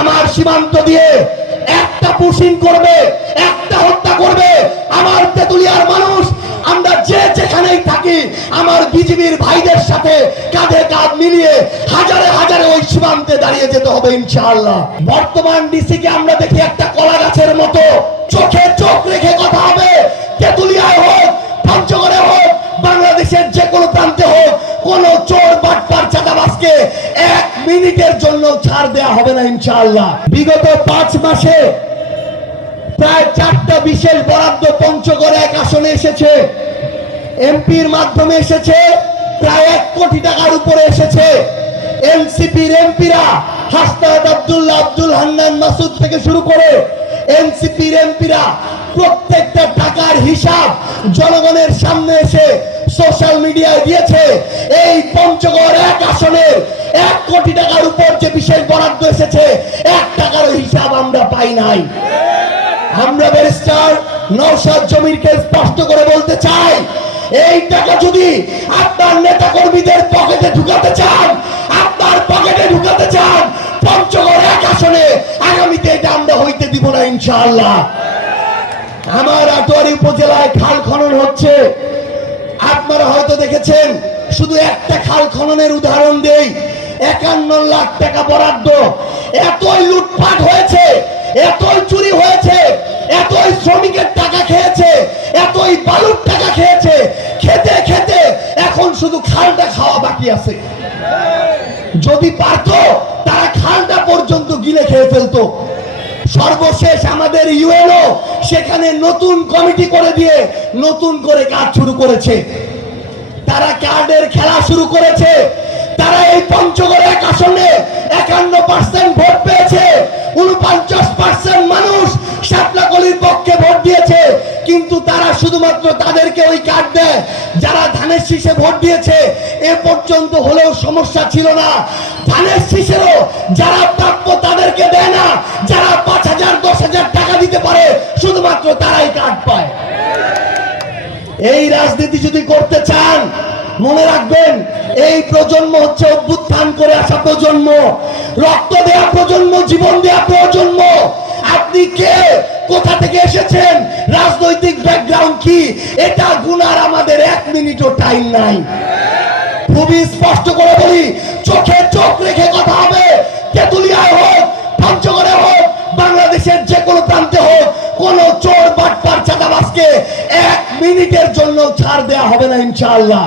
আমার সীমান্ত দিয়ে একটা পুশিং করবে, একটা হত্যা করবে, আমার তেতুলিয়ার মানুষ আমরা যে যেখানেই থাকি আমার বিজিবির ভাইদের সাথে কাঁধে কাঁধ মিলিয়ে হাজারে হাজারে ওই সীমান্তে দাঁড়িয়ে যেতে হবে ইনশাআল্লাহ। বর্তমান ডিসি কে আমরা দেখি একটা কলা গাছের মতো, চোখে চোখ রেখে কথা হবে। তেতুলিয়ায় হোক, পঞ্চগড়ে হোক, বাংলাদেশের যে কোনো প্রান্তে হোক, কোন চোর বাটপার চাঁদাবাজকে 1 মিনিটের জন্য ছাড় দেয়া হবে না ইনশাআল্লাহ। বিগত 5 মাসে প্রায় 4টা বিশেষ বরাদ্দ পঞ্চগড় 1 আসনে এসেছে, এমপির মাধ্যমে এসেছে, প্রায় 1 কোটি টাকার উপরে এসেছে। এনসিপির এমপিরা হাসনাত আব্দুল্লাহ, আব্দুল হান্নান মাসুদ থেকে শুরু করে এনসিপির এমপিরা প্রত্যেকটা টাকার হিসাব জনগণের সামনে এসে সোশ্যাল মিডিয়ায় দিয়েছে। এই পঞ্চগড় 1 আসনের 1 কোটি টাকার উপর যে বিশেষ বরাদ্দ এসেছে, 1 টাকার হিসাব আমরা পাই নাই। আমরা ব্যারিস্টার নওশাদ জমিরকে স্পষ্ট করে বলতে চাই, এই টাকা যদি আপনার নেতা কর্মীদের পকেটে ঢুকাতে চান, আপনার পকেটে ঢুকাতে চান, পঞ্চগড় 1 আসনে আগামীতে এটা আমরা হইতে দিব না ইনশাআল্লাহ। আমার আটোয়ারী উপজেলায় খাল খনন হচ্ছে, আপনারা হয়তো দেখেছেন। শুধু একটা খাল খননের উদাহরণ দেই, 51 লাখ টাকা বরাদ্দ। এতই লুটপাট হয়েছে, এতই চুরি হয়েছে, এতই শ্রমিকের টাকা খেয়েছে, এতই বালুর টাকা খেয়েছে, খেতে খেতে এখন শুধু খালটা খাওয়া বাকি আছে। যদি পারত তারা খালটা পর্যন্ত গিলে খেয়ে ফেলতো। সর্বশেষ আমাদের ইউএনও সেখানে নতুন কমিটি করে দিয়ে নতুন করে কাজ শুরু করেছে। তারা কার্ডের খেলা শুরু করেছে। তারা এই পঞ্চগড় 1 আসনে 51% ভোট পেয়েছে, 49% মানুষ শাপলাকলির পক্ষে ভোট দিয়েছে। কিন্তু তারা শুধুমাত্র তাদেরকে ওই কার্ড দেয় যারা ধানের শীষে ভোট দিয়েছে। এ পর্যন্ত হলেও সমস্যা ছিল না, ধানের শীষেরও যারা প্রাপ্য তাদেরকে দেয় না। যারা 5,000 10,000 টাকা দিতে পারে শুধুমাত্র তারাই কার্ড পায়। এই রাজনীতি যদি করতে চান, মনে রাখবেন এই প্রজন্ম হচ্ছে অভ্যুত্থান করে আসা প্রজন্ম, রক্ত দেয়া প্রজন্ম, জীবন দেয়া প্রজন্ম। আপনি কে, কোথা থেকে এসেছেন, রাজনৈতিক ব্যাকগ্রাউন্ড কি, এটা গুনার আমাদের 1 মিনিটও টাইম নাই। খুবই স্পষ্ট করে বলি, চোখে চোখ রেখে কথা হবে। তেতুলিয়ায় হোক, পঞ্চগড়ে হোক, বাংলাদেশের যে কোনো প্রান্তে হোক, কোন চোর বাটপার চাঁদাবাজকে 1 মিনিটের জন্য ছাড় দেয়া হবে না ইনশাআল্লাহ।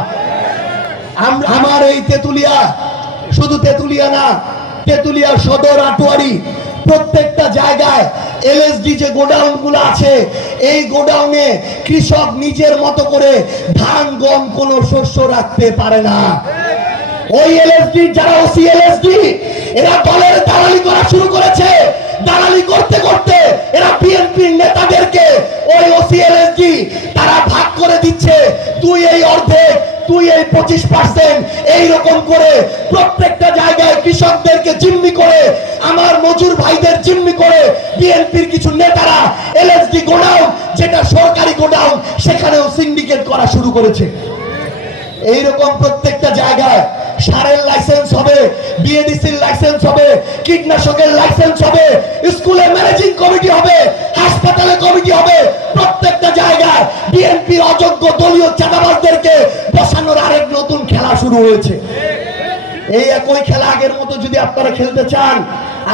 আমার এই তেতুলিয়া, শুধু তেতুলিয়া না, তেতুলিয়া সদর, আটোয়ারি, প্রত্যেকটা জায়গায় এলএসডি যে গোডাউন গুলো আছে, এই গোডাউনে কৃষক নিজের মতো করে ধান গম কোন শস্য রাখতে পারে না। ওই এলএসডি যারা ওসি এলএসডি, এরা দলের দালালি করা শুরু করেছে। দালালি করতে করতে এরা বিএনপির নেতাদেরকে ওই ওসি এলএসডি তারা ভাগ করে দিচ্ছে। তুই এই অর্ধেক, তুই এই 25%, এইরকম করে প্রত্যেকটা জায়গায় কৃষকদেরকে জিম্মি করে, আমার মজুর ভাইদের জিম্মি করে বিএনপির কিছু নেতারা এলএসডি গোডাউন, যেটা সরকারি গোডাউন, সেখানেও সিন্ডিকেট করা শুরু করেছে। এইরকম প্রত্যেকটা জায়গায় সারের লাইসেন্স হবে, বিএডিসির লাইসেন্স হবে, কীটনাশকের লাইসেন্স হবে, স্কুলে ম্যানেজিং কমিটি হবে, হাসপাতালে কমিটি হবে। প্রত্যেকটা জায়গায় বিএনপি অযোগ্য দলীয় চাঁদাবাজদেরকে বসানোর আরেক নতুন খেলা শুরু হয়েছে। এই একই খেলা আগের মতো যদি আপনারা খেলতে চান,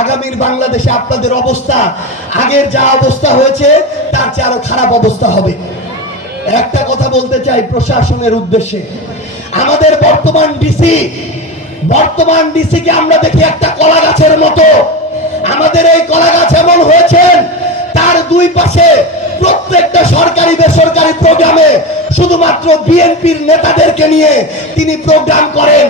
আগামীর বাংলাদেশে আপনাদের অবস্থা আগের যা অবস্থা হয়েছে তার চেয়ে আরো খারাপ অবস্থা হবে। একটা কথা বলতে চাই প্রশাসনের উদ্দেশ্যে, আমাদের বর্তমান ডিসি কে আমরা দেখি একটা কলা গাছের মতো। আমাদের এই কলা গাছ এমন হয়েছেন, তার 2 পাশে প্রত্যেকটা সরকারি বেসরকারি প্রোগ্রামে শুধুমাত্র বিএনপির নেতাদেরকে নিয়ে তিনি প্রোগ্রাম করেন।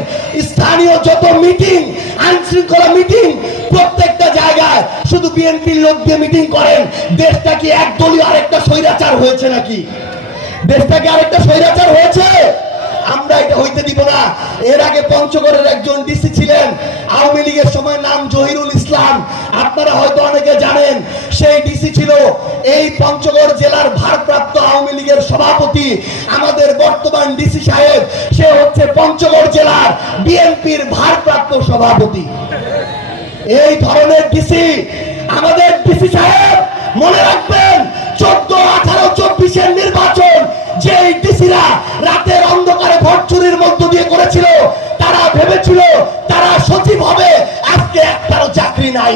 স্থানীয় যত মিটিং, আইন শৃঙ্খলা মিটিং, প্রত্যেকটা জায়গায় শুধু বিএনপির লোক দিয়ে মিটিং করেন। দেশটা কি একদলীয় আরেকটা স্বৈরাচার হয়েছে নাকি? দেশটা কি আরেকটা স্বৈরাচার হয়েছে? আমরা এটা হইতে দিব না। এর আগে পঞ্চগড়ের একজন ডিসি ছিলেন আওয়ামী লীগের সময়, নাম জহিরুল ইসলাম, আপনারা হয়তো অনেকে জানেন। সেই ডিসি ছিল এই পঞ্চগড় জেলার ভারপ্রাপ্ত আওয়ামী লীগের সভাপতি। আমাদের বর্তমান ডিসি সাহেব, সে হচ্ছে পঞ্চগড় জেলার বিএনপির ভারপ্রাপ্ত সভাপতি। এই ধরনের ডিসি, আমাদের ডিসি সাহেব মনে রাখবেন 14, 18, 24-এর নির্বাচন যে ডিসিরা রাতের অন্ধকারে ভোট চুরির মধ্য দিয়ে করেছিল, তারা ভেবেছিল তারা সচিব হবে, আজকে একটারও চাকরি নাই।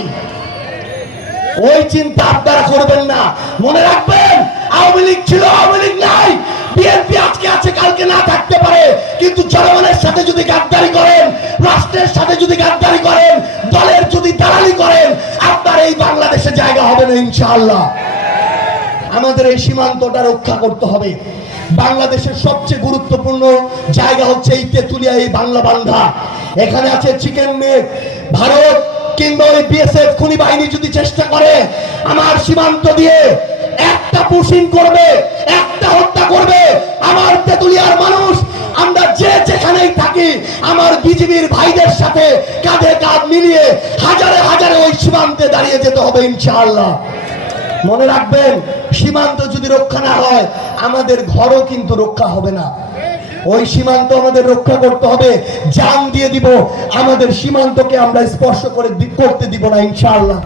ওই চিন্তা আপনারা করবেন না। মনে রাখবেন আওয়ামী লীগ ছিল, আওয়ামী লীগ নাই। বিএনপি আজকে আছে, কালকে না থাকতে পারে, কিন্তু জনগণের সাথে যদি গাদ্দারি করেন, রাষ্ট্রের সাথে যদি গাদ্দারি করেন, দলের যদি দালালি করেন, আপনার এই বাংলাদেশে জায়গা হবে না ইনশাআল্লাহ। আমাদের এই সীমান্তটা রক্ষা করতে হবে। বাংলাদেশের সবচেয়ে গুরুত্বপূর্ণ জায়গা হচ্ছে এই তেতুলিয়া, এই বাংলা বান্ধা। এখানে আছে চিকেন নেক। ভারত কিংবা ওই বিএসএফ খুনি বাহিনী যদি চেষ্টা করে আমার সীমান্ত দিয়ে একটা পুশিং করবে, একটা হত্যা করবে, আমার তেতুলিয়ার মানুষ আমরা যে যেখানেই থাকি আমার বিজিবির ভাইদের সাথে কাঁধে কাঁধ মিলিয়ে হাজারে হাজারে ওই সীমান্তে দাঁড়িয়ে যেতে হবে ইনশাআল্লাহ। মনে রাখবেন, সীমান্ত যদি রক্ষা না হয় আমাদের ঘরও কিন্তু রক্ষা হবে না। ওই সীমান্ত আমাদের রক্ষা করতে হবে, জান দিয়ে দিব, আমাদের সীমান্তকে আমরা স্পর্শ করতে দিব না ইনশাআল্লাহ।